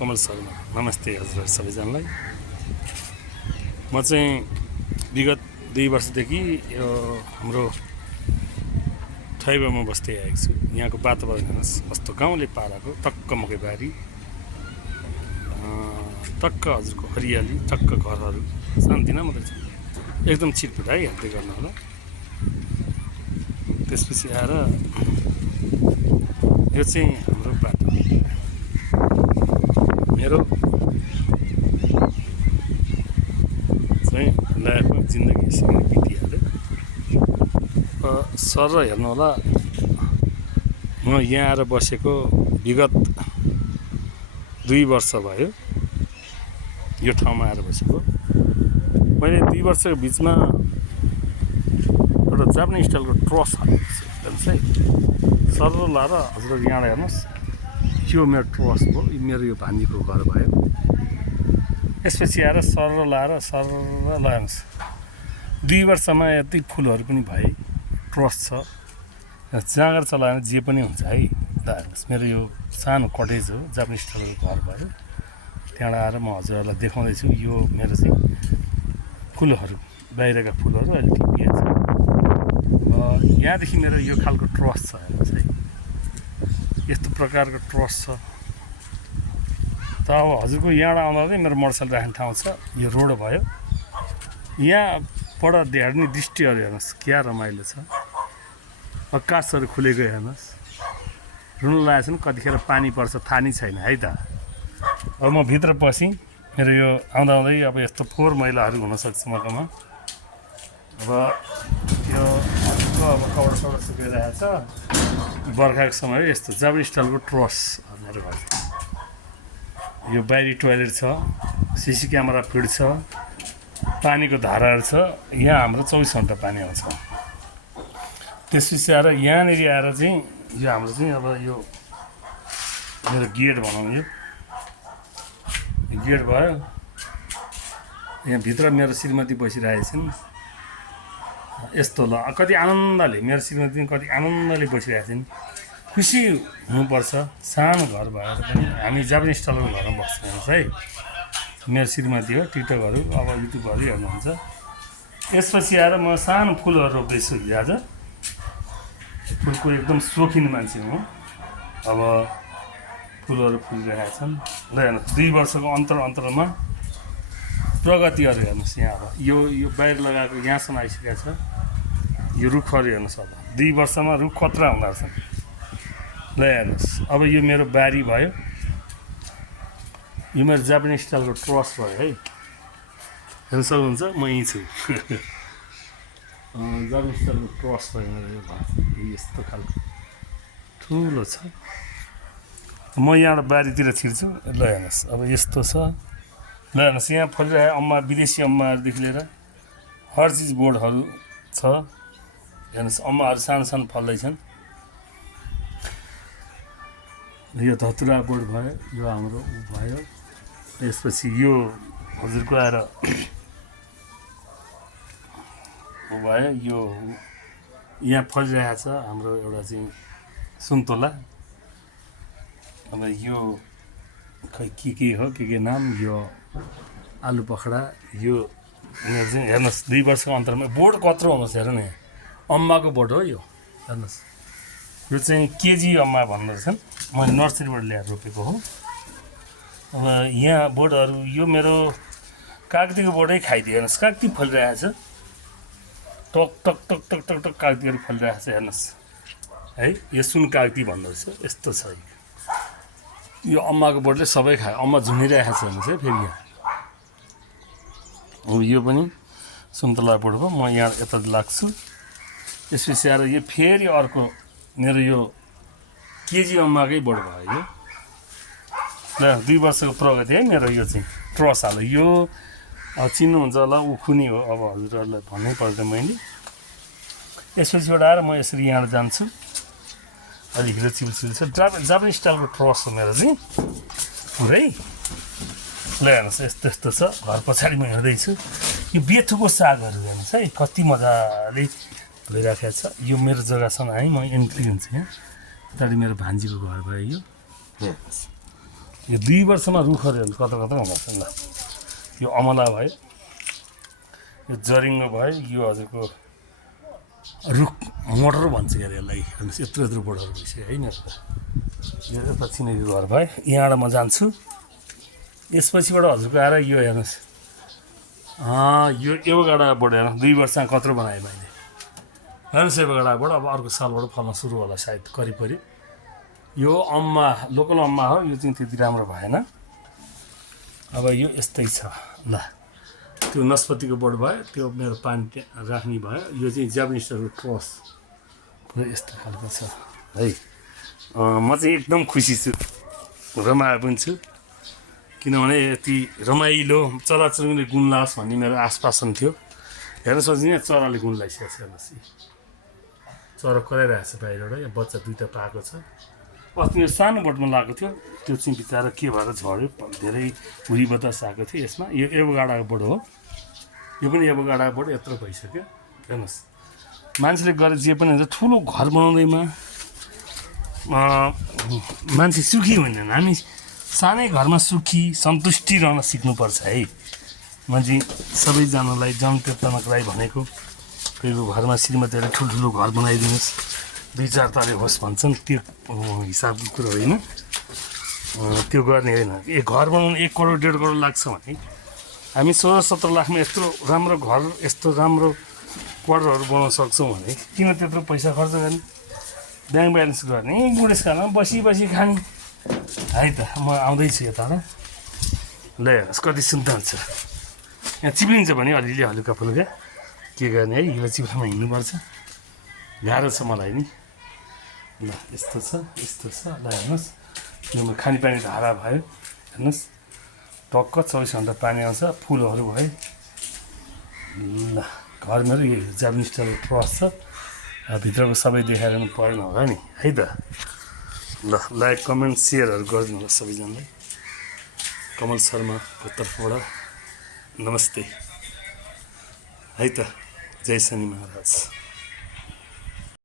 कमल शर्मा। नमस्ते हजुर सबैजनालाई। म चाहिँ विगत 2 वर्षदेखि यो हाम्रो थैबामा बस्दै आएको छु। यहाँको वातावरण हेर्नुहोस् कस्तो गाउँले पाराको टक्क मकैबारी, टक्क हजुरको हरियाली, टक्क घरहरू शान्तिना मात्रै छ। एकदम छिटफुट है हेर्दै गर्नु होला। त्यसपछि आएर यो चाहिँ हाम्रो बाटो, मेरो चाहिँ लाइफमा जिन्दगी यसरी बितिहाल्यो। सर हेर्नु होला, म यहाँ आएर बसेको विगत 2 वर्ष भयो। यो ठाउँमा आएर बसेको मैले 2 वर्षको बिचमा एउटा जापानिज स्टाइलको ट्रस हालेको छु एकदम चाहिँ सर लाएर। हजुर यहाँ हेर्नुहोस्, यो मेरो ट्रस हो, मेरो यो भान्जीको घर भयो। यसपछि आएर सर लाएर हेर्नुहोस् 2 वर्षमा यति फुलहरू पनि भए, ट्रस छ, जाँगर चलाएर जे पनि हुन्छ है। हेर्नुहोस् मेरो यो सानो कटेज हो, जापानिज स्टाइलको घर भयो। त्यहाँबाट आएर म हजुरहरूलाई देखाउँदैछु यो मेरो चाहिँ फुलहरू, बाहिरका फुलहरू अहिले टिपिएको छ। यहाँदेखि मेरो यो खालको ट्रस छ हेर्नुहोस् है, यस्तो प्रकारको ट्रस छ। त अब हजुरको यहाँबाट आउँदा चाहिँ मेरो मोटरसाइकल राख्ने ठाउँ छ, यो रोड भयो। यहाँबाट हेर्ने दृष्टिहरू हेर्नुहोस् क्या रमाइलो छ। आकाशहरू खुलेको हेर्नुहोस्, रुन लागेको छ नि, कतिखेर पानी पर्छ थाहा नै छैन है त। अब म भित्र पसेँ, मेरो यो आउँदै अब यस्तो फोहोर मैलाहरू हुनसक्छ मकोमा। अब यो हजुरको अब कपडा सुकाइरहेको छ, बर्खाको समय यस्तो जापानिज स्टाइलको ट्रस मेरो घर। यो बाहिरी टोयलेट छ, सिसी क्यामेरा फिट छ, पानीको धाराहरू छ। यहाँ हाम्रो 24 घन्टा पानी आउँछ। त्यसपछि आएर यहाँनिर आएर चाहिँ यो हाम्रो चाहिँ अब यो मेरो गेट भनौँ, यो गेट भयो। यहाँभित्र मेरो श्रीमती बसिरहेको छिन्। यस्तो ल कति आनन्दले मेरो श्रीमती कति आनन्दले बसिरहेको छिन्। खुसी हुनुपर्छ, सानो घर भएर पनि हामी जापानिज स्टाइलको घरमा बस्छौँ है। मेरो श्रीमती हो, टिकटकहरू अब युट्युबहरू हेर्नुहुन्छ। यसपछि आएर म सानो फुलहरू रोप्दैछु। आज फुलको एकदम सोखिन मान्छे हो। अब फुलहरू फुलिरहेका छन्। ल हेर्नुहोस् 2 वर्षको अन्तरमा प्रगतिहरू हेर्नुहोस्। यहाँ अब यो बाहिर लगाएको यहाँसम्म आइसकेको छ। यो रुखहरू हेर्नुहोस्, अब 2 वर्षमा रुख कत्रा हुँदो रहेछन्। ल हेर्नुहोस्, अब यो मेरो बारी भयो। यो मेरो जापानिज स्टाइलको ट्रस भयो है, हेर्नु सक्नुहुन्छ। म यहीँ छु। जापानिज स्टाइलको ट्रस भयो मेरो यो घर। यस्तो खालको ठुलो छ। म यहाँबाट बारीतिर छिर्छु। ल हेर्नुहोस्, अब यस्तो छ। ल हेर्नुहोस्, यहाँ फलिरहेको अम्मा, विदेशी अम्माहरूदेखि लिएर हर चिज बोर्डहरू छ। हेर्नुहोस् अम्माहरू सानो सानो फल्दैछन्। यो धतुरा बोर्ड भयो, यो हाम्रो भयो। त्यसपछि यो हजुरको आएर भयो। यो यहाँ फलिरहेको छ हाम्रो एउटा चाहिँ सुन्तोला। अब यो खै के हो के नाम, यो आलु पखडा। यो मेरो चाहिँ हेर्नुहोस् 2 वर्षको अन्तरमा बोर्ड कत्रो हुनुहोस्। हेर न, अम्माको बोर्ड हो यो। हेर्नुहोस् यो चाहिँ केजी अम्मा भन्नु रहेछन्। मैले नर्सरीबाट ल्याएर रोपेको हो। अब यहाँ बोर्डहरू, यो मेरो कागतीको बोर्डै खाइदियो। हेर्नुहोस् कागती फलिरहेको छ, टक टक टक टक टक टक कागती फलिरहेको छ। हेर्नुहोस् है, यो सुन कागती भन्दो रहेछ। यस्तो छ यो अम्माको बोर्डले सबै खायो। अम्मा झुमिरहेको छ हेर्नुहोस् है। फेरि यहाँ हो, यो पनि सुन्तला बोर्ड हो। म यहाँ यता लाग्छु। यसपछि आएर यो फेरि अर्को मेरो यो केजी अम्माकै बोर्ड भयो। यो ल 2 वर्षको प्रगति है मेरो। यो चाहिँ ट्रस हाल्यो। यो चिन्नुहुन्छ होला, उखुनी हो। अब हजुरहरूलाई भन्नै पर्दैन मैले। यसपछिबाट आएर म यसरी यहाँ जान्छु। अलि हिलो चिल्चिल छ। जापानिज स्टाइलको ट्रस हो मेरो चाहिँ पुरै। ल हेर्नुहोस् यस्तो छ। घर पछाडि म हिँड्दैछु। यो बेथुको सागहरू हेर्नुहोस् है, कति मजाले भइराखेको छ। यो मेरो जग्गासँग है, म एन्ट्री हुन्छ यहाँ। पछाडि मेरो भान्जीको घर भयो। यो यो 2 वर्षमा रुखहरू कता कता हुँदैछ ल यो अमला भयो यो जरिङ्गो भयो यो हजुरको रुख मोटर भन्छ क्या यसलाई हेर्नुहोस् यत्रो यत्रो बोटहरू भइसक्यो होइन यो यता छिमेकी घर भयो यहाँबाट म जान्छु यसपछिबाट हजुरको आएर यो हेर्नुहोस् यो एभोकाडो बोट हेर्नु 2 वर्षमा कत्रो बनाएँ मैले हेर्नुहोस् एभोकाडो बोट अब अर्को सालबाट फल्न सुरु होला सायद करिब यो अम्मा लोकल अम्मा हो यो चाहिँ त्यति राम्रो भएन अब यो यस्तै छ ल त्यो नस्पतिको बोट भयो त्यो मेरो पानी राख्ने भयो यो चाहिँ जापानिजहरूको क्रस पुरा यस्तो खालको छ है म चाहिँ एकदम खुसी छु रमाएको पनि छु किनभने यति रमाइलो चराचुरुङ्गीले गुण लाओस् भन्ने मेरो आश्वासन थियो हेर्न सक्दिनँ चराले गुण लगाइसकेको छ हेर्नुहोस् चरा कराइरहेको छ बाहिरबाट यहाँ बच्चा 2टा पाएको छ अस्ति मेरो सानो बोटमा लगाएको थियो त्यो चाहिँ बिचरा के भएर झऱ्यो धेरै हुरी बतास आएको थियो यसमा यो एभोकाडोको बोट हो यो पनि एभोकाडोको बोट यत्रो भइसक्यो हेर्नुहोस् मान्छेले गरे जे पनि हुन्छ ठुलो घर बनाउँदैमा मान्छे सुखी हुँदैन हामी सानै घरमा सुखी सन्तुष्टि रहन सिक्नुपर्छ है म चाहिँ सबैजनालाई जनचेतनाको लागि भनेको कोहीको घरमा श्रीमतीहरूले ठुल्ठुलो घर बनाइदिनुहोस् 2-4 तले होस् भन्छन् त्यो हिसाबको कुरो होइन त्यो गर्ने होइन एक घर बनाउनु 1 करोड 1.5 करोड लाग्छ भने हामी 16-17 लाखमा यस्तो राम्रो घर यस्तो राम्रो क्वार्टरहरू बनाउन सक्छौँ भने किन त्यत्रो पैसा खर्च गर्ने ब्याङ्क ब्यालेन्स गर्ने बुढेसकालमा बसी खाने है त म आउँदैछु यता ल हेर्नुहोस् कति सुन्दर छ यहाँ चिप्लिन्छ भने अलिअलि हलुका फुलुका के गर्ने है हिलो चिप्लामा हिँड्नुपर्छ गाह्रो छ मलाई नि ल यस्तो छ ल हेर्नुहोस् यो खानेपानी धारा भयो हेर्नुहोस् टक्क 24 घन्टा पानी आउँछ फुलहरू भयो ल घर मेरो यो जापानिज स्टाइलको क्रस छ भित्रको सबै देखाएर पनि परेन होला नि है त ल लाइक कमेन्ट सेयरहरू गरिदिनु होला सबैजनालाई कमल शर्माको तर्फबाट नमस्ते है त जय शनि महाराज